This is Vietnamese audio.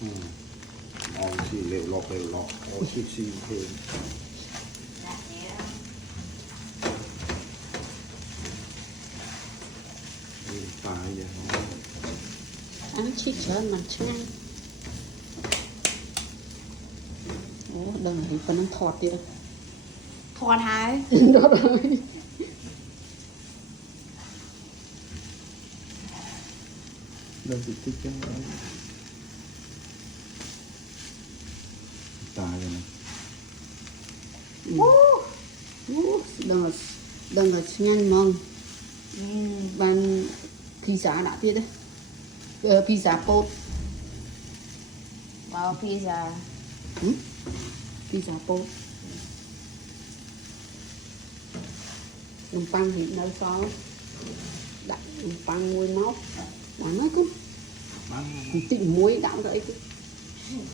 Ngon xì liệu lọt, xì thêm. Phá vậy ngon. Ăn chít chớn mặt ngang. Ồ, đừng hình phần ăn thọt đi đâu. Thọt hả? Đó rồi. Đâu thì thích cái đó. Ta vậy này. Đừng là nhanh mong. Bạn pizza đã tiết đấy. Pizza pot. Wow, pizza. Pizza pot. Nông băng thì nơi phó. Đặt nông băng muối móc. Bạn nói cứ. Tịnh muối đảo vậy cứ.